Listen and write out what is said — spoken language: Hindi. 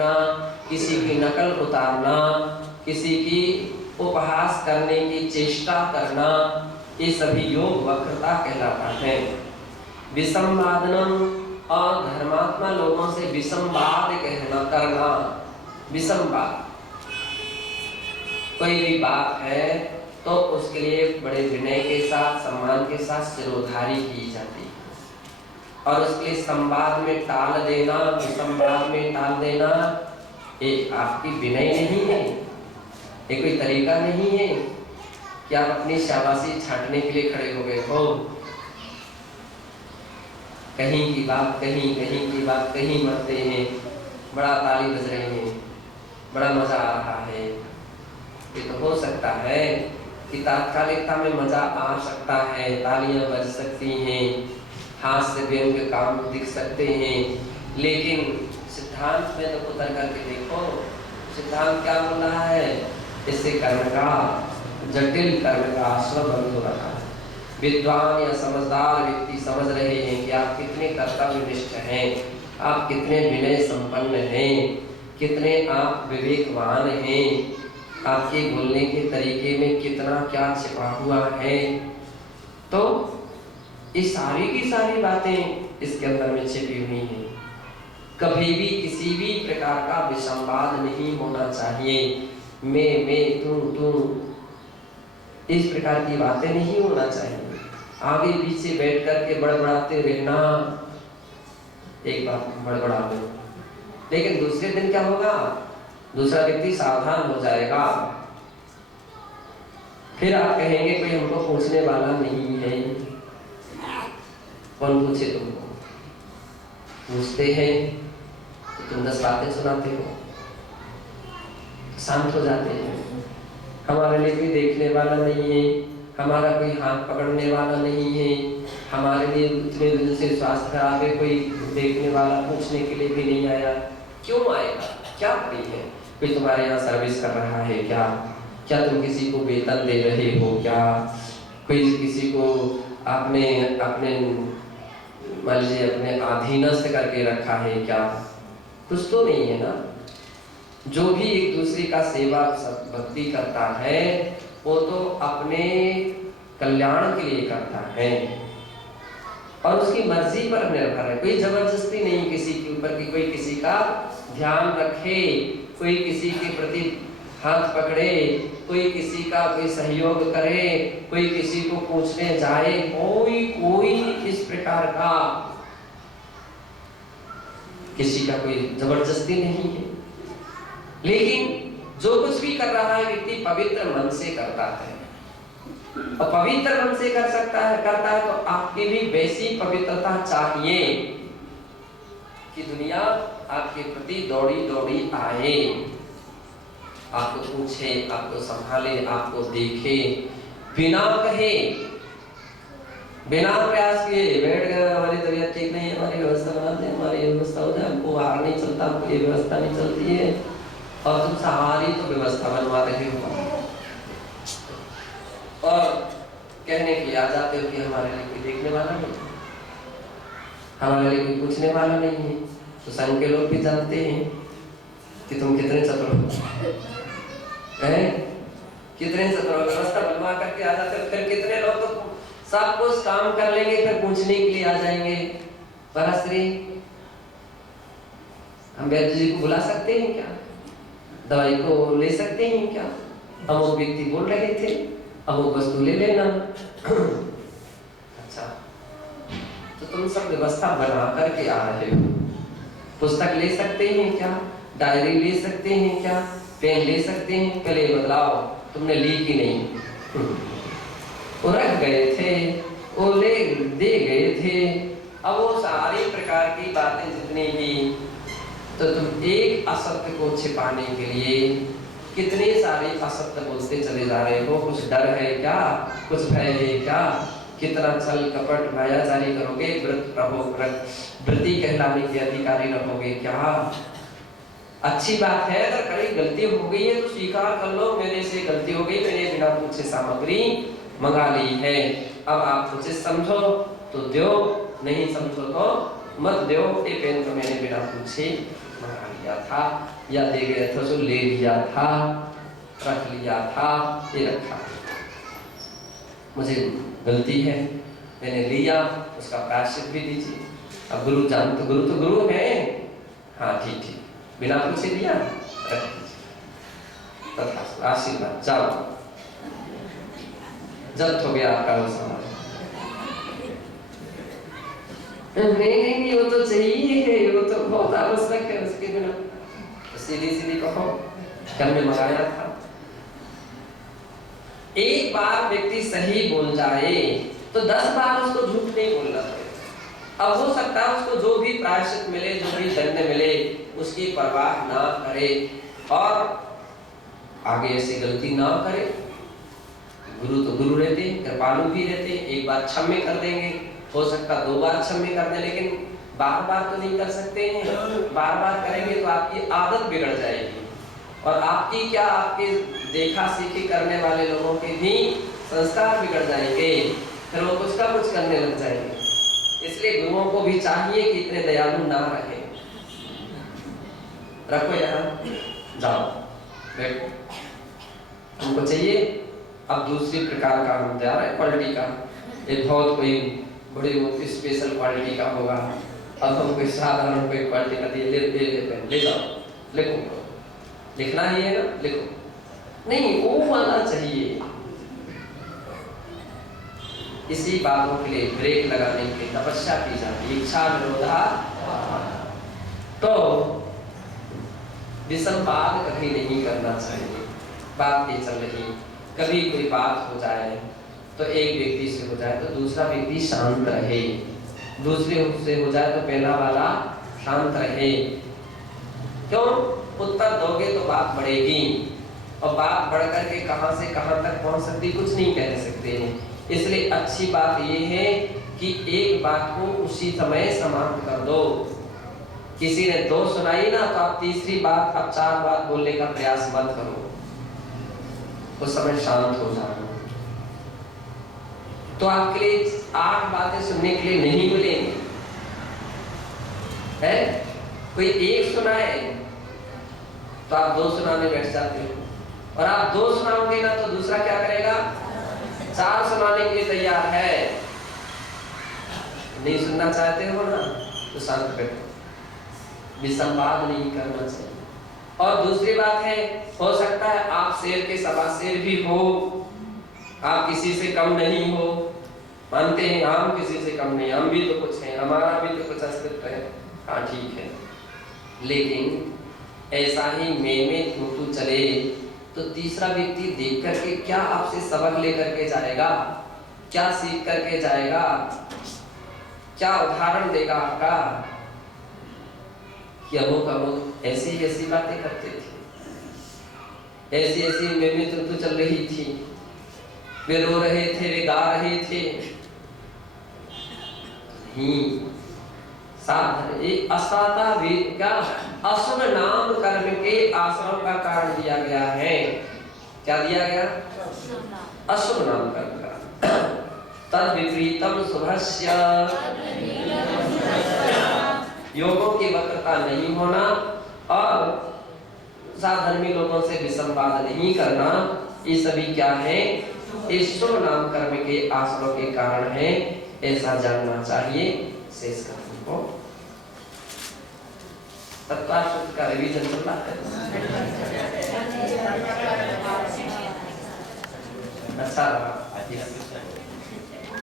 रखना, किसी की नकल उतारना, किसी की उपहास करने की चेष्टा करना, ये सभी योग वक्रता कहलाता है। विसंवादनम, और धर्मात्मा लोगों से विसंवाद कहना करना। विसंवाद, कोई भी बात है तो उसके लिए बड़े विनय के साथ, सम्मान के साथ सिरोधारी की जाती है, और उसके संवाद में टाल देना, विसंवाद में टाल देना, एक आपकी विनय नहीं है, ये कोई तरीका नहीं है कि आप अपनी शाबाशी छांटने के लिए खड़े हो गए हो। कहीं की बात कहीं, कहीं की बात कहीं मरते हैं, बड़ा ताली बज रही है, बड़ा मजा आ रहा है। ये तो हो सकता है कि तात्कालिकता में मजा आ सकता है, तालियां बज सकती हैं, हाथ से व्यंग्य काम दिख सकते हैं, लेकिन सिद्धांत में तो उतर करके देखो, सिद्धांत क्या बोल रहा है? इससे कर्म का, जटिल कर्म का आश्रय बंद हो रहा है। विद्वान या समझदार व्यक्ति समझ रहे हैं कि आप कितने कर्तव्यनिष्ठ हैं, आप कितने विनय संपन्न हैं, कितने आप विवेकवान हैं, आपके बोलने के तरीके में कितना क्या छिपा हुआ है। तो ये सारी की सारी बातें इसके अंदर में छिपी हुई हैं। कभी भी किसी भी प्रकार का विसंवाद नहीं होना चाहिए। मैं तू इस प्रकार की बातें नहीं होना चाहिए। आगे पीछे बैठ करके बड़बड़ाते रहना, एक बात बड़बड़ा लो, लेकिन दूसरे दिन क्या होगा? दूसरा व्यक्ति सावधान हो जाएगा, फिर आप कहेंगे कोई हमको पूछने वाला नहीं है। कौन पूछे तुमको? पूछते हैं तो तुम 10 बातें सुनाते हो, शांत हो जाते हैं। हमारे लिए कोई देखने वाला नहीं है, हमारा कोई हाथ पकड़ने वाला नहीं है, हमारे लिए इतने दिन से स्वास्थ्य खराब है, कोई देखने वाला पूछने के लिए भी नहीं आया। क्यों आएगा? क्या पड़ी है? कोई तुम्हारे यहाँ सर्विस कर रहा है क्या? क्या तुम किसी को वेतन दे रहे हो क्या? कोई किसी को आपने अपने मान लीजिए अपने अधीनस्थ करके रखा है क्या? कुछ तो नहीं है ना। जो भी एक दूसरे का सेवा भक्ति करता है वो तो अपने कल्याण के लिए करता है और उसकी मर्जी पर निर्भर है। कोई जबरदस्ती नहीं किसी के ऊपर कि कोई किसी का ध्यान रखे, कोई किसी के प्रति हाथ पकड़े, कोई किसी का कोई सहयोग करे, कोई किसी को पूछने जाए, कोई इस प्रकार का किसी का कोई जबरदस्ती नहीं है। लेकिन जो कुछ भी कर रहा है व्यक्ति पवित्र मन से करता है, और पवित्र मन से करता है तो आपकी भी वैसी पवित्रता चाहिए कि दुनिया आपके प्रति दौड़ी दौड़ी आए, आपको पूछे, आपको संभाले, आपको देखे, बिना कहे, बिना प्रयास किए बैठ गए हमारी तबीयत ठीक नहीं है, हमारी व्यवस्था बना दे, हमारी व्यवस्था हो जाए, हमको आहार नहीं चलता, हमको ये व्यवस्था नहीं चलती है, और तुम सारी तो व्यवस्था बनवा रहे हो और कहने के लिए आ जाते हो कि हमारे लिए कोई देखने वाला नहीं, हमारे लिए कोई पूछने वाला नहीं है। तो संघ के लोग भी जानते हैं कि तुम कितने चतुर हो, कितने चतुर हो, व्यवस्था बनवा करके आ जाते हो। फिर कितने लोग तो सब कुछ काम कर लेंगे, फिर पूछने के लिए आ जाएंगे, परश्री हम वैद्य जी को बुला सकते हैं क्या? दवाई को ले सकते हैं क्या? हम वो व्यक्ति बोल रहे थे, अब वो वस्तु ले लेना। अच्छा, तो तुम सब व्यवस्था बना करके आ रहे हो, पुस्तक ले सकते हैं क्या? डायरी ले सकते हैं क्या? पेन ले सकते हैं? पहले बदलाव तुमने ली कि नहीं? वो रख गए थे, वो ले दे गए थे। अब वो सारी प्रकार की बातें जितनी भी, तो तुम एक असत्य को छिपाने के लिए कितने सारे असत्य बोलते चले जा रहे हो। कुछ डर है क्या? कुछ भय है क्या? कितना छल कपट मायाजारी करोगे? व्रती कहलाने के अधिकारी रहोगे क्या? अच्छी बात है, अगर कहीं गलती हो गई है तो स्वीकार कर लो, मेरे से गलती हो गई, मैंने बिना पूछे सामग्री मंगा ली है। अब आप मुझे समझो तो दो, नहीं समझो तो मत दो। ये पेन तो मैंने बिना पूछे मंगा लिया था, या दे गए थे सो ले लिया था, रख लिया था, ये रखा, मुझे गलती है, मैंने लिया, उसका प्रायश्चित भी दीजिए। अब गुरु तो गुरु है, हाँ ठीक ठीक, बिना पूछे दिया, रख दीजिए, तथा आशीर्वाद, जाओ, जब्त हो गया आपका वो सामान। नहीं, वो तो चाहिए, वो तो बहुत आवश्यक है, उसके बिना सीधी कहो, हमने मंगाया था। एक बार व्यक्ति सही बोल जाए तो 10 बार उसको झूठ नहीं बोलना पड़ेगा। अब हो सकता है उसको जो भी प्रायश्चित मिले, जो भी दंड मिले, उसकी परवाह ना करे और आगे ऐसी गलती ना करे। गुरु तो गुरु रहते, कृपालु भी रहते, एक बार क्षम्य कर देंगे, हो सकता 2 बार क्षम्य कर दे, लेकिन बार तो नहीं कर सकते हैं। बार करेंगे तो आपकी आदत बिगड़ जाएगी और आपकी क्या, आपके देखा सीखी करने वाले लोगों के भी संस्कार बिगड़ जाएंगे, फिर वो कुछ का कुछ करने लग जाएंगे। इसलिए गुरुओं को भी चाहिए कि इतने दयालु ना रहे। रखो यहाँ, जाओ बैठो, हमको चाहिए। अब दूसरी प्रकार का हम तैयार है क्वालिटी का, एक बहुत कोई बड़ी स्पेशल क्वालिटी का होगा। अब हम कोई साधारण कोई क्वालिटी का दिए, ले जाओ, लिखो, लिखना ही है ना, लिखो, नहीं वो वाला चाहिए। इसी बातों के लिए ब्रेक लगाने के लिए तपस्या की जाती है, इच्छा विरोधा। तो विसंवाद कभी नहीं करना चाहिए। बात ये चल रही, कभी कोई बात हो जाए तो एक व्यक्ति से हो जाए तो दूसरा व्यक्ति शांत रहे, दूसरे से हो जाए तो पहला वाला शांत रहे। क्यों? उत्तर दोगे तो बात बढ़ेगी और बात बढ़ करके कहां से कहां तक पहुंच सकती, कुछ नहीं कह सकते हैं। इसलिए अच्छी बात यह है कि एक बात को उसी समय समाप्त कर दो। किसी ने 2 सुनाई ना तो आप तीसरी बात, अब 4 बात बोलने का प्रयास मत करो, उस समय शांत हो जाओ। तो आपके लिए 8 बातें सुनने के लिए नहीं मिलेंगी, है? कोई एक सुनाए तो आप 2 सुनाने बैठ जाते हो, और आप 2 सुनाओगे ना तो दूसरा क्या करेगा, 4 सुनाने के लिए तैयार है। नहीं सुनना चाहते हो ना तो शांत बैठो, विसंवाद नहीं करना चाहिए। और दूसरी बात है, हो सकता है आप शेर के सवा शेर भी हो, आप किसी से कम नहीं हो, मानते हैं हम किसी से कम नहीं, हम भी तो कुछ हैं, हमारा भी तो कुछ अस्तित्व है, हाँ ठीक है। लेकिन ऐसा ही में तू चले तो तीसरा व्यक्ति देख करके क्या आपसे सबक लेकर के जाएगा, क्या सीख करके जाएगा, क्या उदाहरण देगा आपका कि अमुक ऐसी बातें करते थे, ऐसी में तो चल रही थी, वे रो रहे थे, वे गा रहे थे। असाता भी क्या असुर नाम कर्म के आश्रम का कारण दिया गया है। क्या दिया गया? असुर नाम कर्म का। तद विपरीतम शुभस्य, योगों की वक्रता नहीं होना और साधर्मी लोगों से विसंवाद नहीं करना, ये सभी क्या है? ईश्वर नाम कर्म के आश्रम के कारण है, ऐसा जानना चाहिए। शेष कर्म को तत्वार्थ का रिवीजन चल रहा है। अच्छा रहा।